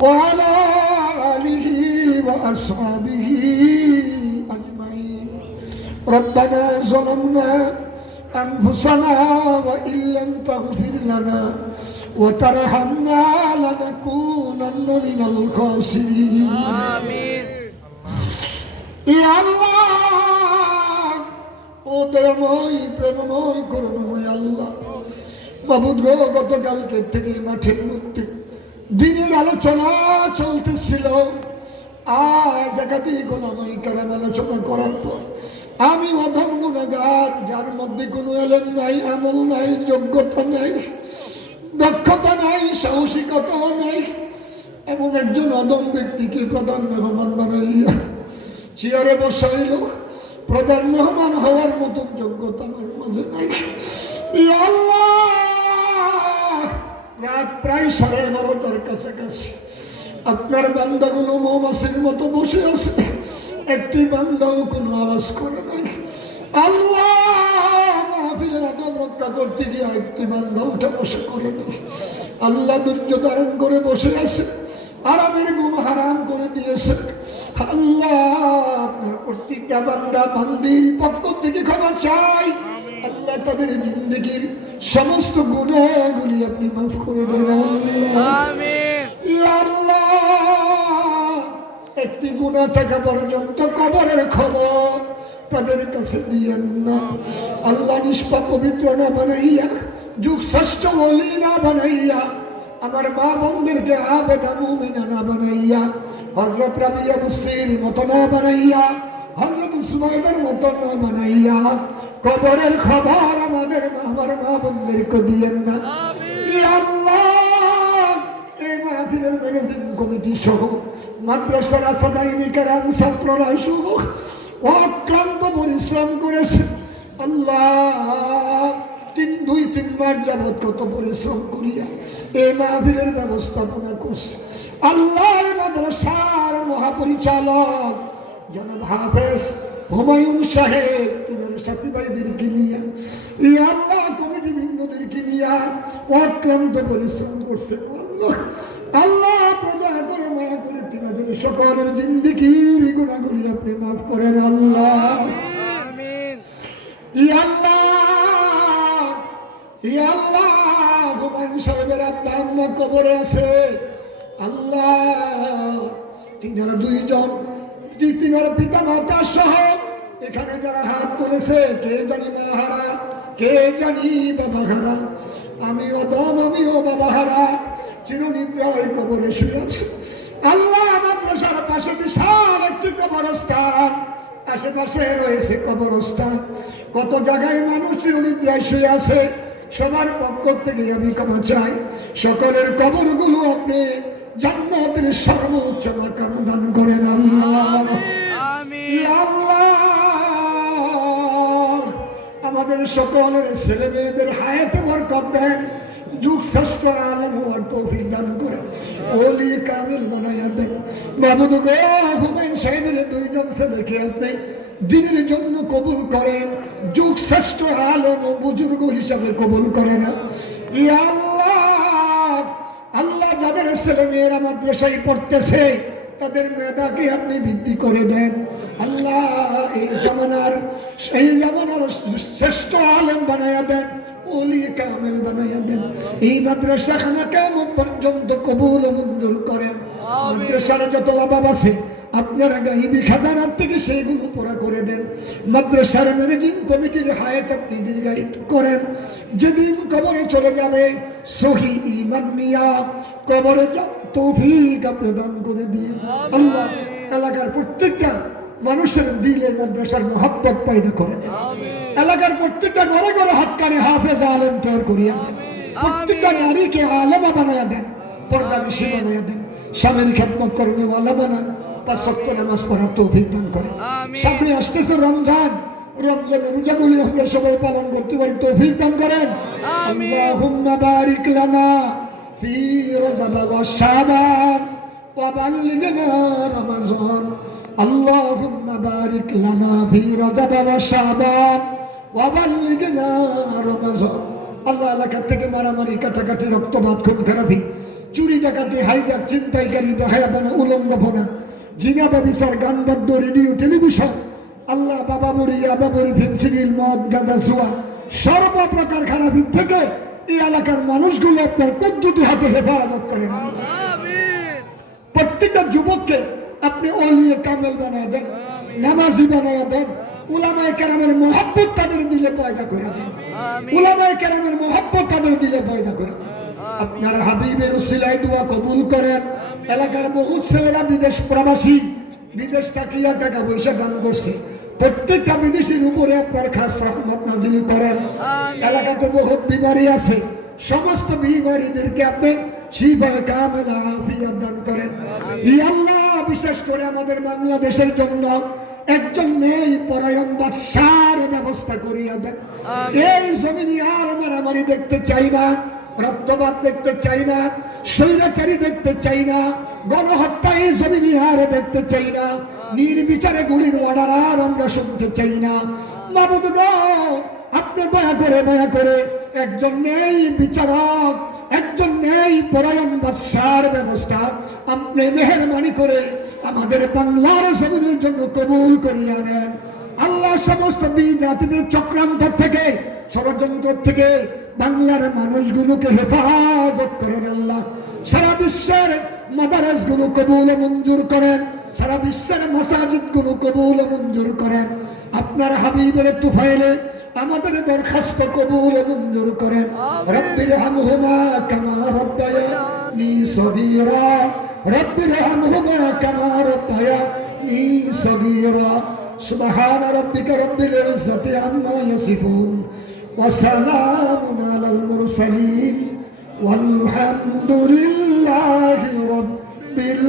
وعلى آله وأصحابه أجمعين. ربنا ظلمنا أنفسنا وإن لم تغفر لنا وترحمنا لنكونن من الخاسرين. آمين. يا الله ও দয়াময় প্রেমময় করুণাময় আল্লাহ, মাবুদ গো, গতকালকে থেকে মাঠের মধ্যে দিনের আলোচনা চলতেছিল। আজ একাধিক গোলামাই কারাম আলোচনা করার পর আমি অধম গুনাহগার, যার মধ্যে কোনো এলেম নাই, আমল নাই, যোগ্যতা নাই, দক্ষতা নাই, সাহসিকতা নাই, এমন একজন অধম ব্যক্তিকে প্রধান মেহমান বানাইয়া চেয়ারে বসাইল। প্রধান মেহমান হওয়ার মতন যোগ্যতা আমার মাঝে নাই। ইয়া আল্লাহ, রাত প্রায় 11:30টার কাছাকাছি। আপনার বান্দাগুলো মৌমাছির মতো বসে আছে, একটি বান্দাও কোনো আওয়াজ করে নাই। আল্লাহ, মাহফিলের আদব রক্ষা করতে গিয়ে একটি বান্দা উঠে বসে করে নাই। আল্লাহ ধৈর্য ধারণ করে বসে আছে, আরামের ঘুম হারাম করে দিয়েছে। আল্লাহ, আপনার প্রত্যেকটা বান্দা বান্দির পক্ষ থেকে ক্ষমা চাই। আল্লাহ, তাদের জিন্দেগির সমস্ত গুনাহগুলি আপনি মাফ করে দেন। আমিন। ইয়া আল্লাহ, একটি গুনাহ থাকা পর্যন্ত কবরের খবর তাদের কাছে দিয়েন না। আল্লাহ, নিষ্পাপ পবিত্র না বানাইয়া, যুগ শ্রেষ্ঠ ওলি না বানাইয়া, আমার মা বোনদেরকে আবেদা মুমিনা না বানাইয়া, হযরত রাবিয়া মুস্তির মতো না বানাইয়া, হযরত সুমাইদের মতো না বানাইয়া, কবরের খবর আমার মা বোনদেরকে দিয়েন না। ইয়া আল্লাহ, এই মাহফিলের ম্যানেজিং কমিটি সহ মাদ্রাসার আসাদাইনি কেরাম ছাত্ররা সহ অক্লান্ত পরিশ্রম করেছে। আল্লাহ, 2-3 বার যাবৎ কত পরিশ্রম করিয়া এই মাহফিলের ব্যবস্থাপনা করছে। আল্লাহ, মাদ্রাসার মহাপরিচালক জনাব হাফেজ হুমায়ুন সাহেব, তিনার সাথী ভাইদেরকে নিয়ে, ইয়া আল্লাহ, কমিটি বৃন্দদেরকে নিয়ে অক্লান্ত পরিশ্রম করছে। আল্লাহ, আল্লাহ, দয়া করে মায়া করে তিনাদের সকলের জিন্দেগির গুনাহগুলি আপনি মাফ করেন। আল্লাহ, আমিন। ইয়া আল্লাহ, ইয়া আল্লাহ, হুমায়ুন সাহেবের আব্বা আম্মা কবরে আছে। আল্লাহ, তিনারা 2জন, তিনার পিতা মাতা সহ এখানে যারা হাত তুলেছে, কে জানি মা হারা, কে জানি বাবা হারা। আমিও বাবা হারা, চিরনিদ্রায় কবরে শুয়ে আছে। আল্লাহ, মাদ্রাসার পাশে বিশাল একটি কবরস্থান, আশেপাশে রয়েছে কবরস্থান, কত জায়গায় মানুষ চিরনিদ্রায় শুয়ে আছে। সবার পক্ষ থেকে আমি ক্ষমা চাই। সকলের কবরগুলো আপনি জান্নাতের সর্বোচ্চ মাকাম দান করেন। আল্লাহ, আমিন। আল্লাহ, আমাদের সকলের ছেলে মেয়েদের হায়াতে বরকত দেন, যুগ শ্রেষ্ঠ আলেম হওয়ার তৌফিক দান করেন, ওলি কামিল বানাইয়া দেন। মাবুদ গো, হুমায়ুন সাহেবের 2জন ছেলেকে আপনি দিনের জন্য কবুল করেন, যুগ শ্রেষ্ঠ আলেম ও বুজুর্গ হিসাবে কবুল করেন। ইয়া আল্লাহ, আল্লাহ, যাদের ছেলে মেয়েরা মাদ্রাসায় পড়তেছে তাদের মেধাকে আপনি বৃদ্ধি করে দেন। আল্লাহ, এই জামানার শ্রেষ্ঠ আলেম বানাইয়া দেন, ওলি কামিল বানাইয়া দেন। এই মাদ্রাসা খানা কিয়ামত পর্যন্ত কবুল ও মঞ্জুর করেন। মাদ্রাসার যত অভাব আছে আপনারা গাইবি খাজানার থেকে সেইগুলো পুরা করে দেন। মাদ্রাসার ম্যানেজিং কমিটির হায়াত আপনি দীর্ঘায়িত করেন। যেদিন কবরে চলে যাবে সহি ঈমান নিয়া কবরে তৌফিক আপনি দান করে দিয়ে। আল্লাহ, এলাকার প্রত্যেকটা মানুষের দিলে মাদ্রাসার মহব্বত পয়দা করে দেন। এলাকার প্রত্যেকটা ঘরে ঘরে হক্কানি হাফেজ আলেম তৈরি করিয়া দেন। প্রত্যেকটা নারীকে আলেমা বানাইয়া দেন, পর্দানিশী বানাইয়া দেন, স্বামীর খেদমত করনে ওয়ালা বানান, 5 ওয়াক্ত নামাজ পড়ার তৌফিক দান করেন। সামনে আসতেছে রমজান, রমজানের রোজাগুলি আমরা সবাই পালন করতে পারি, তৌফিক দান করেন। আল্লাহুম্মা বারিক লানা ফি রজব ওয়া শাবান ওয়া বাল্লিগনা রমাজান। আল্লাহুম্মা বারিক লানা ফি রজব ওয়া শাবান ওয়া বাল্লিগনা রমাজান। আল্লাহ, এলাকা থেকে মারামারি, কাটাকাটি, রক্তপাত, খুন খারাপি চুরি ডাকাতি হাইজাক ছিনতাইকারী বেহায়াপনা উলঙ্গপনা জিনা ব্যভিচার গানবাদ্য রেডিও টেলিভিশন আল্লাহ বাবা বুড়ি আবাবুড়ি ফেন্সিডিল মদ গাঁজা জুয়া সর্বপ্রকার খারাপি থেকে এই এলাকার মানুষগুলো আপনার কুদ্দুতি হাতে হেফাজত করেন। প্রত্যেকটা যুবককে আপনি ওলিয়ে কামেল বানায় দেন, নামাজি বানায় দেন, উলামায়ে কেরামের মহব্বত তাদের দিলে পয়দা করে দেন, উলামায়ে কেরামের মহব্বত তাদের দিলে পয়দা করে দেন। আপনার হাবিবের উসিলায় দোয়া কবুল করেন। এলাকার বহু ছেলেরা বিদেশ প্রবাসী, বিদেশ তাকিয়া টাকা পয়সা দান করছে, প্রত্যেকটা বিদেশির উপরে আপনার খাস রহমত নাজিল করেন। এলাকাতে বহুত বিমারি আছে, সমস্ত বিমারিদেরকে আপনি শিফা কামেল আফিয়াত দান করেন। ইয়া আল্লাহ, বিশেষ করে আমাদের বাংলাদেশের জন্য একজন নেই পরায়ণ বাদশার ব্যবস্থা করিয়া দেন। এই জমিনে আর মারামারি দেখতে চাই না, রক্তপাত দেখতে চাই না, স্বৈরাচারী দেখতে চাই না, গণহত্যা এই জমিনে আর দেখতে চাই না, নির্বিচারে গুলির অর্ডার আর আমরা শুনতে চাই না। মাবুদ গো, আপনি দয়া করে একজন নেই বিচারক, একজন নেই পরায়ণ বাদশার ব্যবস্থা আপনি মেহেরবানি করে আমাদের বাংলার জমিনের জন্য কবুল করিয়া নেন। আল্লাহ, সমস্ত বিজাতিদের চক্রান্ত থেকে, ষড়যন্ত্র থেকে বাংলার মানুষগুলোকে হেফাজত করেন। আল্লাহ, সারা বিশ্বের মাদারেস গুলো কবুল মঞ্জুর করেন, সারা বিশ্বের মাসাজিদ গুলো কবুল মঞ্জুর করেন। আপনার হাবিবের তুফাইলে আমাদের দরখাস্ত কবুল মঞ্জুর করেন। রব্বির হামহুমা কামা রব্বায়ানি সগীরা, রব্বির হামহুমা কামা রব্বায়ানি সগীরা। সুবহান রাব্বিকা রব্বিল ইজ্জাতি আম্মা ইয়াসিফুন ওয়া সালামুন আলাল মুরসালিন ওয়ালহামদুলিল্লাহি রাব্বিল